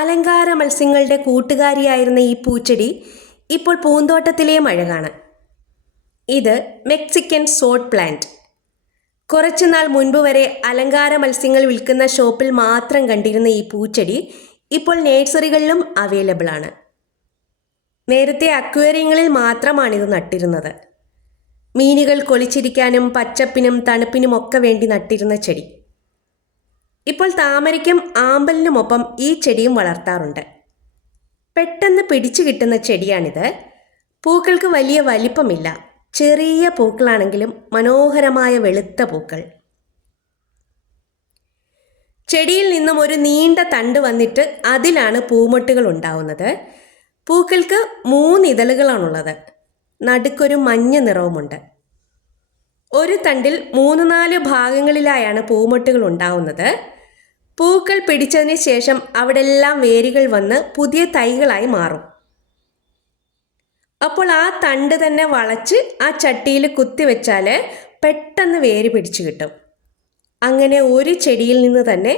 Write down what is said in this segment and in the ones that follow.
അലങ്കാര മത്സ്യങ്ങളുടെ കൂട്ടുകാരിയായിരുന്ന ഈ പൂച്ചെടി ഇപ്പോൾ പൂന്തോട്ടത്തിലെ അഴകാണ്. ഇത് മെക്സിക്കൻ സോട്ട് പ്ലാന്റ്. കുറച്ചുനാൾ മുൻപ് വരെ അലങ്കാര മത്സ്യങ്ങൾ വിൽക്കുന്ന ഷോപ്പിൽ മാത്രം കണ്ടിരുന്ന ഈ പൂച്ചെടി ഇപ്പോൾ നേഴ്സറികളിലും അവൈലബിൾ ആണ്. നേരത്തെ അക്വേറിയങ്ങളിൽ മാത്രമാണിത് നട്ടിരുന്നത്. മീനുകൾ കൊളിച്ചിരിക്കാനും പച്ചപ്പിനും തണുപ്പിനും ഒക്കെ വേണ്ടി നട്ടിരുന്ന ചെടി. ഇപ്പോൾ താമരയ്ക്കും ആമ്പലിനുമൊപ്പം ഈ ചെടിയും വളർത്താറുണ്ട്. പെട്ടെന്ന് പിടിച്ചു കിട്ടുന്ന ചെടിയാണിത്. പൂക്കൾക്ക് വലിയ വലിപ്പമില്ല, ചെറിയ പൂക്കളാണെങ്കിലും മനോഹരമായ വെളുത്ത പൂക്കൾ. ചെടിയിൽ നിന്നും ഒരു നീണ്ട തണ്ട് വന്നിട്ട് അതിലാണ് പൂമൊട്ടുകൾ ഉണ്ടാവുന്നത്. പൂക്കൾക്ക് 3 ഇതളുകളാണുള്ളത്. നടുക്കൊരു മഞ്ഞ നിറവുമുണ്ട്. ഒരു തണ്ടിൽ 3-4 ഭാഗങ്ങളിലായാണ് പൂമൊട്ടുകൾ ഉണ്ടാവുന്നത്. പൂക്കൾ പിടിച്ചതിന് ശേഷം അവിടെല്ലാം വേരുകൾ വന്ന് പുതിയ തൈകളായി മാറും. അപ്പോൾ ആ തണ്ട് തന്നെ വളച്ച് ആ ചട്ടിയിൽ കുത്തിവെച്ചാൽ പെട്ടെന്ന് വേര് പിടിച്ചു കിട്ടും. അങ്ങനെ ഒരു ചെടിയിൽ നിന്ന് തന്നെ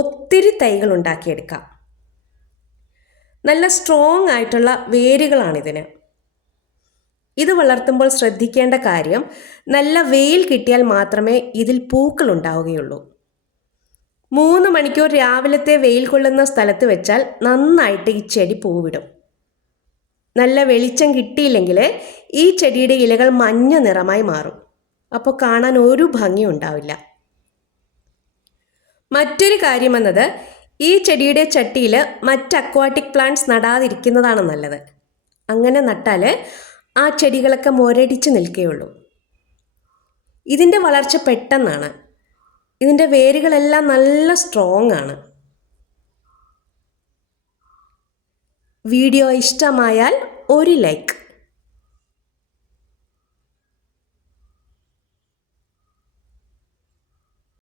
ഒത്തിരി തൈകൾ ഉണ്ടാക്കിയെടുക്കാം. നല്ല സ്ട്രോങ് ആയിട്ടുള്ള വേരുകളാണിതിന്. ഇത് വളർത്തുമ്പോൾ ശ്രദ്ധിക്കേണ്ട കാര്യം, നല്ല വെയിൽ കിട്ടിയാൽ മാത്രമേ ഇതിൽ പൂക്കൾ ഉണ്ടാവുകയുള്ളൂ. 3 മണിക്കൂർ രാവിലത്തെ വെയിൽ കൊള്ളുന്ന സ്ഥലത്ത് വെച്ചാൽ നന്നായിട്ട് ഈ ചെടി പൂവിടും. നല്ല വെളിച്ചം കിട്ടിയില്ലെങ്കിൽ ഈ ചെടിയുടെ ഇലകൾ മഞ്ഞ നിറമായി മാറും. അപ്പോൾ കാണാൻ ഒരു ഭംഗി ഉണ്ടാവില്ല. മറ്റൊരു കാര്യമെന്നത്, ഈ ചെടിയുടെ ചട്ടിയിൽ മറ്റ് അക്വാട്ടിക് പ്ലാന്റ്സ് നടാതിരിക്കുന്നതാണ് നല്ലത്. അങ്ങനെ നട്ടാൽ ആ ചെടികളൊക്കെ മുരടിച്ച് നിൽക്കുകയുള്ളൂ. ഇതിൻ്റെ വളർച്ച പെട്ടെന്നാണ്. ഇതിൻ്റെ വേരുകളെല്ലാം നല്ല സ്ട്രോങ് ആണ്. വീഡിയോ ഇഷ്ടമായാൽ ഒരു ലൈക്ക്.